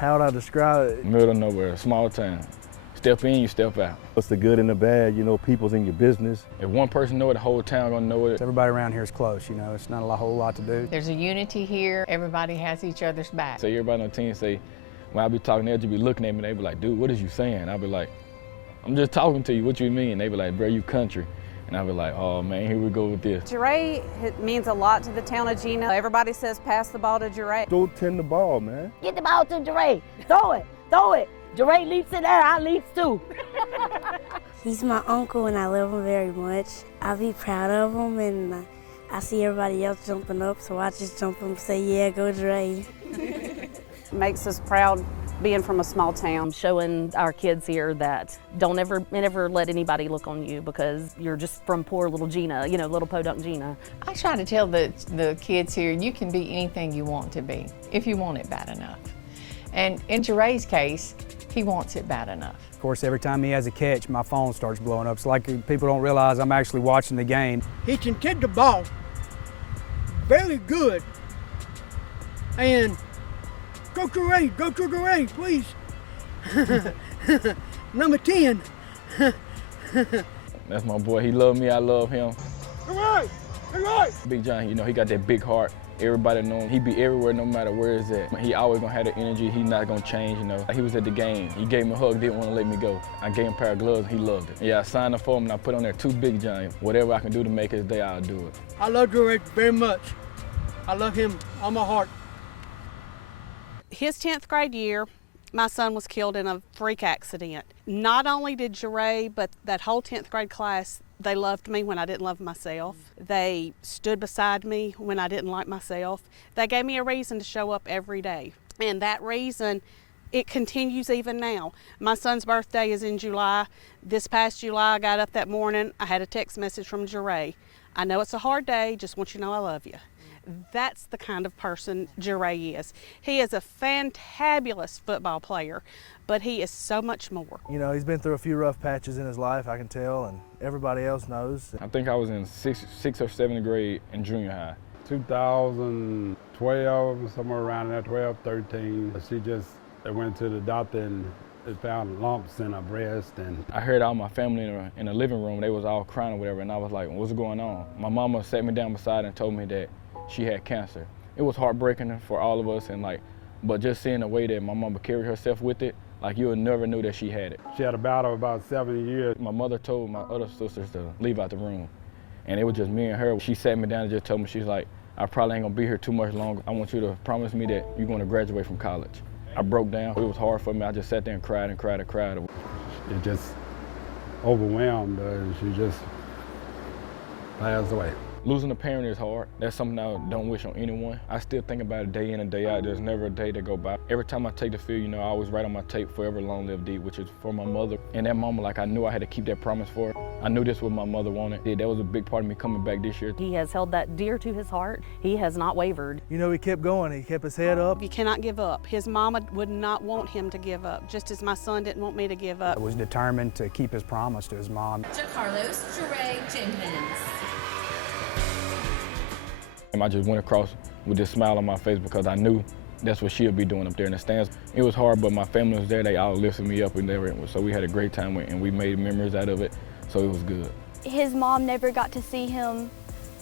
How would I describe it? Middle of nowhere, small town. Step in, you step out. What's the good and the bad? You know, people's in your business. If one person know it, the whole town gonna know it. Everybody around here is close, you know, it's not a whole lot to do. There's a unity here. Everybody has each other's back. Say everybody on the team say, when I be talking, they'll just be looking at me, they be like, dude, what is you saying? I'll be like, I'm just talking to you, what you mean? They be like, bro, you country. And I'll be like, oh man, here we go with this. Jaray means a lot to the town of Jena. Everybody says pass the ball to Jaray. Don't tend the ball, man. Get the ball to Jaray. Throw it, throw it. Jaray leaps in there, I leaps too. He's my uncle and I love him very much. I'll be proud of him and I see everybody else jumping up, so I just jump up and say, yeah, go Jaray. Makes us proud being from a small town. Showing our kids here that don't ever let anybody look on you because you're just from poor little Jena, you know, little podunk Jena. I try to tell the kids here, you can be anything you want to be, if you want it bad enough. And in Jaray's case, he wants it bad enough. Of course, every time he has a catch, my phone starts blowing up. It's like people don't realize I'm actually watching the game. He can kick the ball very good. And go Jaray, please. Number 10. That's my boy, he love me, I love him. Jaray! Big John, you know, he got that big heart. Everybody know him. He be everywhere no matter where it's at. He always gonna have the energy. He not gonna change, you know. He was at the game. He gave me a hug, didn't want to let me go. I gave him a pair of gloves, he loved it. Yeah, I signed up for him and I put on there 2 Big John. Whatever I can do to make his day, I'll do it. I love Jaray very much. I love him all my heart. His 10th grade year, my son was killed in a freak accident. Not only did Jaray, but that whole 10th grade class, they loved me when I didn't love myself. They stood beside me when I didn't like myself. They gave me a reason to show up every day. And that reason, it continues even now. My son's birthday is in July. This past July, I got up that morning, I had a text message from Jaray. I know it's a hard day, just want you to know I love you. That's the kind of person Jaray is. He is a fantabulous football player, but he is so much more. You know, he's been through a few rough patches in his life, I can tell, and everybody else knows. I think I was in sixth or 7th grade in junior high. 2012, somewhere around there, 12, 13. She just went to the doctor and they found lumps in her breast. And I heard all my family in the living room, they was all crying or whatever, and I was like, what's going on? My mama sat me down beside and told me that she had cancer. It was heartbreaking for all of us, and but just seeing the way that my mama carried herself with it, like you would never knew that she had it. She had a battle about 7 years. My mother told my other sisters to leave out the room, and it was just me and her. She sat me down and just told me, she's like, I probably ain't gonna be here too much longer. I want you to promise me that you're gonna graduate from college. I broke down. It was hard for me. I just sat there and cried and cried and cried. It just overwhelmed her, and she just passed away. Losing a parent is hard. That's something I don't wish on anyone. I still think about it day in and day out. There's never a day that go by. Every time I take the field, you know, I always write on my tape, forever long live Dee, which is for my mother. In that moment, like, I knew I had to keep that promise for her. I knew this was what my mother wanted. That was a big part of me coming back this year. He has held that dear to his heart. He has not wavered. You know, he kept going. He kept his head up. You cannot give up. His mama would not want him to give up, just as my son didn't want me to give up. He was determined to keep his promise to his mom. Jaray Jenkins. I just went across with this smile on my face because I knew that's what she'll be doing up there in the stands. It was hard, but my family was there. They all lifted me up and so we had a great time and we made memories out of it, so it was good. His mom never got to see him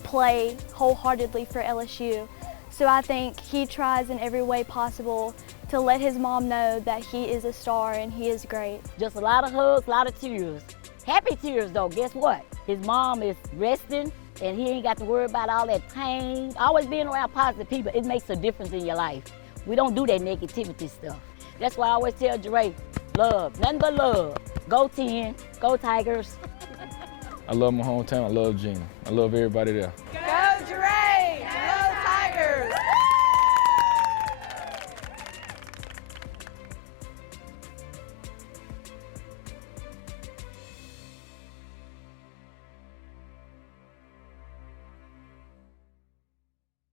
play wholeheartedly for LSU, so I think he tries in every way possible to let his mom know that he is a star and he is great. Just a lot of hugs, a lot of tears. Happy tears though, guess what? His mom is resting and he ain't got to worry about all that pain. Always being around positive people, it makes a difference in your life. We don't do that negativity stuff. That's why I always tell Jaray, love, nothing but love. Go 10, go Tigers. I love my hometown, I love Jena. I love everybody there.